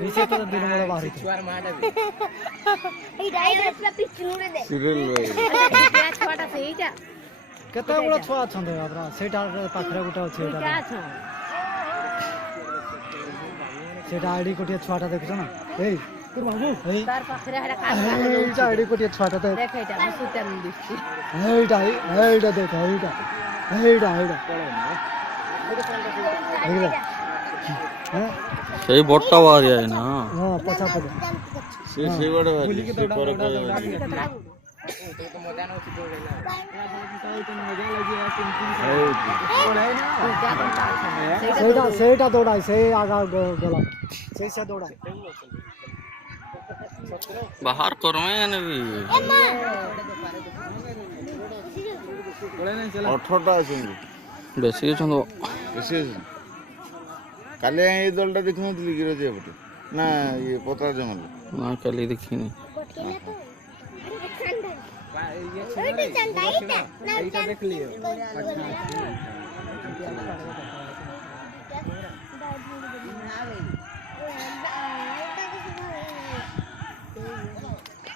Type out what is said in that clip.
पीछे तो दिन में बाहर छुआर माडा भी এই ডাইরেক্ট পুরা পিছনুরে দে ସିରିଏଲ ଛୁଆଟା ସେଇଟା କେତେ ଗୁଡା ଛୁଆ ଅଛନ୍ତି ଆପଣ ସେଇଟା ପାଖରେ ଗୋଟେ ଅଛି ସେଇଟା ଏଇଟା ଅଛ ସେଇଟା ଆଇଡି କୋଟିଏ ଛୁଆଟା ଦେଖୁଛ ନା ଏଇ ଏଇ ତାର ପାଖରେ ହେଟା এইটা আইডি কোটিଏ ଛୁଆଟା ଦେଖ ଦେଖ ଏଇଟା ହସୁତା ଦିଶୁଛି এইটা এইটা ଦେଖ এইটা এইটা এইଟା এইଟା হ্যাঁ ସେଇ ବଟଟା ବାହାରି ଆଏ ନା ହଁ ପଛା ପଛା ସେ ଗୋଟେ ବାହାରି ବୁଲିକି ସେ ପରେ ଦୌଡ଼ା ପରେ ଦୌଡ଼ା ମଜା ନଉଛି ଦୌଡେଇଲା ସେଇଟା ସେଇଟା ଦୌଡ଼ାଏ ସେଇ ଆଗା ଗଲା ସେଇ ସେ ଦୌଡ଼ାଏ ବାହାର କରମେ ନେବି 18ଟା ଅଛନ୍ତି ବେଶୀ ଅଛନ୍ତି ବେଶୀ ଅଛନ୍ତି କାଲି ଏଇ ଦଳଟା ଦେଖିନଥିଲି ଗିରଜିଆ ପଟେ ନା ଇଏ ପତଳା ଜଙ୍ଗଲ ନା କାଲି ଦେଖିନି এইটা দেখলি ଆବେ